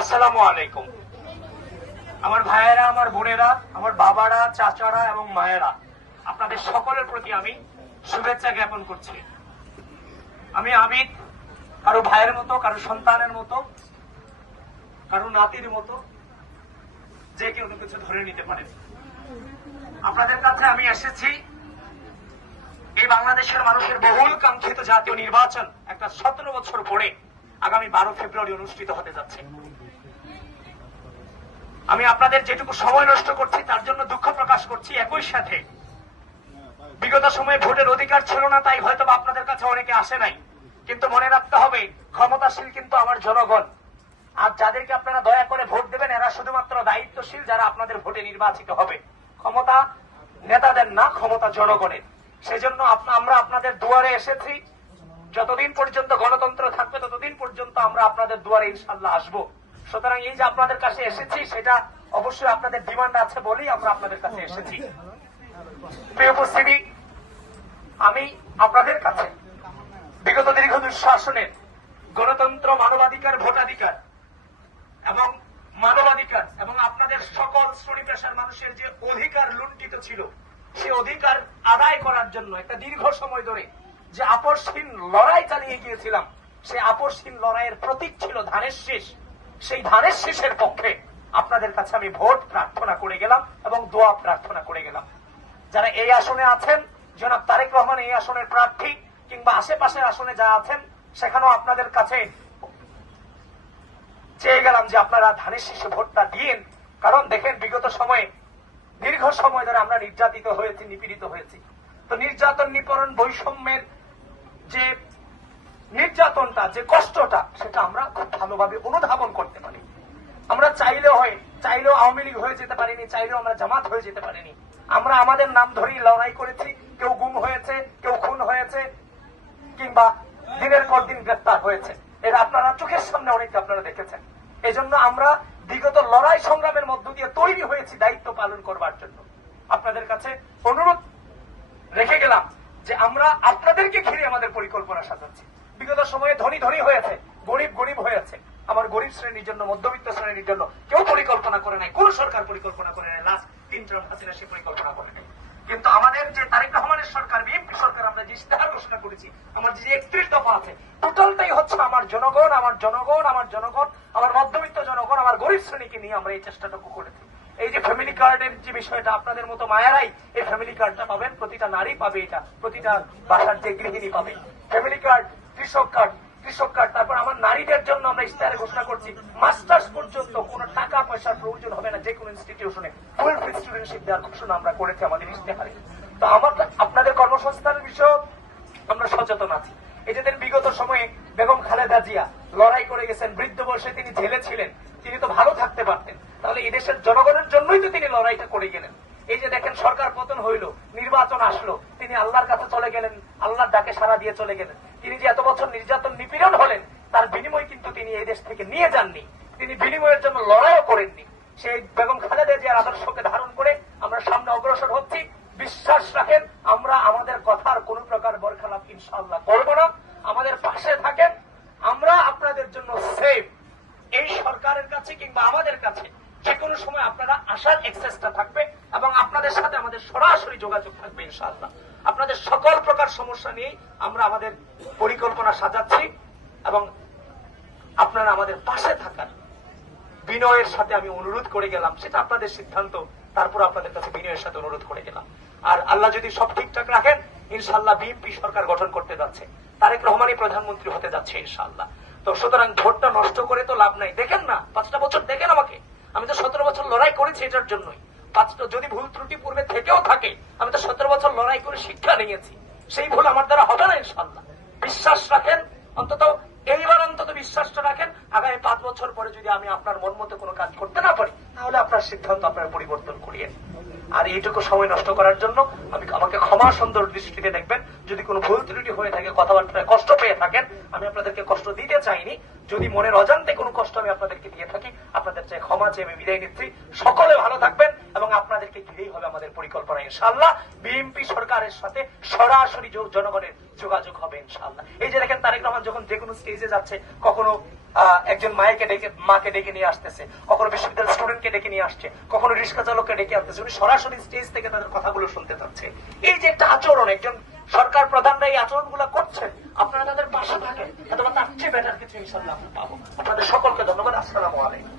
আসসালামু আলাইকুম। আমার ভাইয়েরা, আমার বোনেরা, আমার বাবারা, চাচারা এবং মায়েরা, আপনাদের সকলের প্রতি আমি শুভেচ্ছা জ্ঞাপন করছি। আমি আবিদ, কারো ভাইয়ের মতো, কারো সন্তানের মতো, কারো নাতির মতো, যে কেউ কিছু ধরে নিতে পারে। আপনাদের কাছে আমি এসেছি এই বাংলাদেশের মানুষের বহুল কাঙ্ক্ষিত জাতীয় নির্বাচন একটা 17 বছর পরে আগামী 12 ফেব্রুয়ারি অনুষ্ঠিত হতে যাচ্ছে। আমি আপনাদের যেটুকু সময় নষ্ট করছি তার জন্য দুঃখ প্রকাশ করছি। একই সাথে বিগত সময়ে ভোটের অধিকার ছিল না, তাই হয়তো আপনাদের কাছে অনেকে আসে নাই। কিন্তু মনে রাখতে হবে, ক্ষমতাশীল কিন্তু আমার জনগণ। আর যাদেরকে আপনারা দয়া করে ভোট দেবেন, এরা শুধুমাত্র দায়িত্বশীল, যারা আপনাদের ভোটে নির্বাচিত হবে। ক্ষমতা নেতাদের না, ক্ষমতা জনগণের। সেজন্য আমরা আপনাদের দুয়ারে এসেছি। যতদিন পর্যন্ত গণতন্ত্র থাকবে ততদিন পর্যন্ত আমরা আপনাদের দুয়ারে ইনশাল্লাহ আসবো। সুতরাং এই যে আপনাদের কাছে এসেছি, সেটা অবশ্যই আপনাদের ডিমান্ড আছে বলেই আমরা আপনাদের কাছে এসেছি। প্রিয় উপস্থিতি, আমি আপনাদের কাছে বিগত দীর্ঘ দুঃশাসনের গণতন্ত্র, মানবাধিকার, ভোটাধিকার এবং মানবাধিকার এবং আপনাদের সকল শ্রেণী পেশার মানুষের যে অধিকার লুণ্ঠিত ছিল, সে অধিকার আদায় করার জন্য একটা দীর্ঘ সময় ধরে যে আপসহীন লড়াই চালিয়ে গিয়েছিলাম, সেই আপসহীন লড়াইয়ের প্রতীক ছিল ধানের শীষ। সেই ধানের শীষের পক্ষে আপনাদের কাছে আমি ভোট প্রার্থনা করে গেলাম এবং দোয়া প্রার্থনা করে গেলাম। যারা এই আসনে আছেন, জনাব তারেক রহমান এই আসনের প্রার্থী, কিংবা আশেপাশের আসনে যা আছেন, সেখানেও আপনাদের কাছে চেয়ে গেলাম যে আপনারা ধানের শীষে ভোটটা দিন। কারণ দেখেন, বিগত সময়ে দীর্ঘ সময় ধরে আমরা নির্যাতিত হয়েছি, নিপীড়িত হয়েছি। তো নির্যাতন, নিপীড়ন, বৈষম্যের যে নির্যাতনটা, যে কষ্টটা, সেটা আমরা খুব ভালোভাবে অনুধাবন করতে পারি। আমরা চাইলেও আওয়ামী লীগ হয়ে যেতে পারিনি, চাইলেও আমরা জামাত হয়ে যেতে পারিনি। আমরা আমাদের নাম ধরেই লড়াই করেছি। কেউ গুম হয়েছে, কেউ খুন হয়েছে, কিংবা দিনের পর দিন গ্রেফতার হয়েছে। এরা আপনারা চোখের সামনে অনেকে আপনারা দেখেছেন। এজন্য আমরা বিগত লড়াই সংগ্রামের মধ্য দিয়ে তৈরি হয়েছি দায়িত্ব পালন করবার জন্য। আপনাদের কাছে অনুরোধ রেখে গেলাম যে আমরা আপনাদেরকে ঘিরে আমাদের পরিকল্পনা সাজাচ্ছি। বিগত সময়ে ধনী ধনী হয়েছে, গরিব গরিব হয়েছে। আমার গরিব শ্রেণীর জন্য, মধ্যবিত্ত শ্রেণীর জন্য কেউ পরিকল্পনা করে নাই, কোন সরকার পরিকল্পনা করে নাই। লাস্ট 3 টার্ম হাসিনা সে পরিকল্পনা করে নাই। কিন্তু আমাদের যে তারেক রহমানের সরকার, বিএনপি সরকার, আমরা যে ইশতেহার ঘোষণা করেছি, আমার যে 31 দফা আছে, টোটালটাই হচ্ছে আমার জনগণ, আমার জনগণ, আমার জনগণ, আমার মধ্যবিত্ত জনগণ, আমার গরিব শ্রেণীকে নিয়ে আমরা এই চেষ্টাটুকু করেছি। এই যে ফ্যামিলি কার্ডের যে বিষয়টা, আপনাদের মতো মায়েরাই এই ফ্যামিলি কার্ডটা পাবেন, প্রতিটা নারী পাবে, এটা প্রতিটা বাসার যে গৃহিণী পাবে ফ্যামিলি কার্ড, কৃষক কার্ড। তারপর আমার নারীদের জন্য আমরা ইশতেহারে ঘোষণা করছি, মাস্টার্স পর্যন্ত কোনো টাকা পয়সার প্রয়োজন হবে না, যে কোনো ইনস্টিটিউশনে ফুল ফ্রি স্টুডেন্টশিপ দেওয়ার ঘোষণা আমরা করেছি আমাদের ইশতেহারে। তো আপনাদের কর্মসংস্থানের বিষয়ে আমরা সচেতন আছি। এই যে বিগত সময়ে বেগম খালেদা জিয়া লড়াই করে গেছেন, বৃদ্ধ বয়সে তিনি জেলে ছিলেন, তিনি তো ভালো থাকতে পারতেন, তাহলে এই দেশের জনগণের জন্যই তো তিনি লড়াইটা করে গেলেন। এই যে দেখেন, সরকার পতন হইল, নির্বাচন আসলো, তিনি আল্লাহর কাছে চলে গেলেন, আল্লাহর ডাকে সাড়া দিয়ে চলে গেলেন। তিনি যে এত বছর নির্যাতন, নিপীড়ন হলেন, তার বিনিময় কিন্তু তিনি এই দেশ থেকে নিয়ে যাননি, তিনি বিনিময়ের জন্য লড়াইও করেননি। সেই বেগম খালেদা জিয়ার আদর্শকে ধারণ করে আমরা সামনে অগ্রসর হচ্ছি। বিশ্বাস রাখেন, আমরা আমাদের কথার কোন প্রকার বরখেলাপ ইনশাআল্লাহ করব না। আমাদের পাশে থাকেন, আমরা আপনাদের জন্য সেফ। এই সরকারের কাছে কিংবা আমাদের কাছে যে কোনো সময় আপনারা আসার এক্সেসটা থাকবে এবং আপনাদের সাথে আমাদের সরাসরি যোগাযোগ থাকবে ইনশাআল্লাহ। আপনাদের সকল প্রকার সমস্যা নিয়ে আমরা আমাদের পরিকল্পনা সাজাচ্ছি এবং আপনারা আমাদের পাশে থাকার বিনয়ের সাথে আমি অনুরোধ করে গেলাম। সেটা আপনাদের সিদ্ধান্ত, তারপর আপনাদের কাছে বিনয়ের সাথে অনুরোধ করে গেলাম। আর আল্লাহ যদি সব ঠিকঠাক রাখেন, ইনশাআল্লাহ বিএনপি সরকার গঠন করতে যাচ্ছে, তারেক রহমানই প্রধানমন্ত্রী হতে যাচ্ছে ইনশাআল্লাহ। তো সুতরাং ভোটটা নষ্ট করে তো লাভ নাই। দেখেন না, 5টা বছর দেখেন আমাকে, আমি তো 17 বছর লড়াই করেছি এটার জন্যই। 5টা যদি ভুল ত্রুটি পূর্বে থেকেও থাকে, আমি তো 17 বছর লড়াই করে শিক্ষা নিয়েছি, সেই ভুল আমার দ্বারা হবে না ইনশাআল্লাহ। বিশ্বাস রাখেন, অন্তত এইবার অন্তত বিশ্বাসটা রাখেন। আগামী 5 বছর পরে যদি আমি আপনার মন মতো কোনো কাজ করতে না পারি, তাহলে আপনার সিদ্ধান্ত আপনার পরিবর্তন করিয়েন। আর এইটুকু সময় নষ্ট করার জন্য আমাকে ক্ষমা সুন্দর দৃষ্টিতে দেখবেন। যদি কোনো ভুল ত্রুটি হয়ে থাকে, কথাবার্তায় কষ্ট পেয়ে থাকেন, আমি আপনাদেরকে কষ্ট দিতে চাইনি। যদি মনের অজান্তে কোনো কষ্ট আমি আপনাদেরকে দিয়ে থাকি, আপনাদের চাই ক্ষমা চেয়ে আমি বিদায় নিচ্ছি। সকলে ভালো থাকবেন এবং আপনাদেরকে ঘিরেই হবে আমাদের পরিকল্পনা ইনশাআল্লাহ। বিএনপি সরকারের সাথে সরাসরি জনগণের যোগাযোগ হবে ইনশাআল্লাহ। এই যে দেখেন তারেক রহমান যখন যে কোনো স্টেজে যাচ্ছে, কখনো একজন মাকে ডেকে নিয়ে আসতেছে, কখনো বিশ্ববিদ্যালয়ের স্টুডেন্টকে ডেকে নিয়ে আসছে, কখনো রিক্সা চালককে ডেকে আসতেছে, উনি সরাসরি স্টেজ থেকে তাদের কথাগুলো শুনতে চাচ্ছে। এই যে একটা আচরণ, একজন সরকার প্রধানরা এই আচরণ গুলা করছেন, আপনারা তাদের পাশে থাকেন, অথবা তার চেয়ে বেটার কিছু ইনশাআল্লাহ আমরা পাবো। আপনাদের সকলকে ধন্যবাদ। আসসালামু আলাইকুম।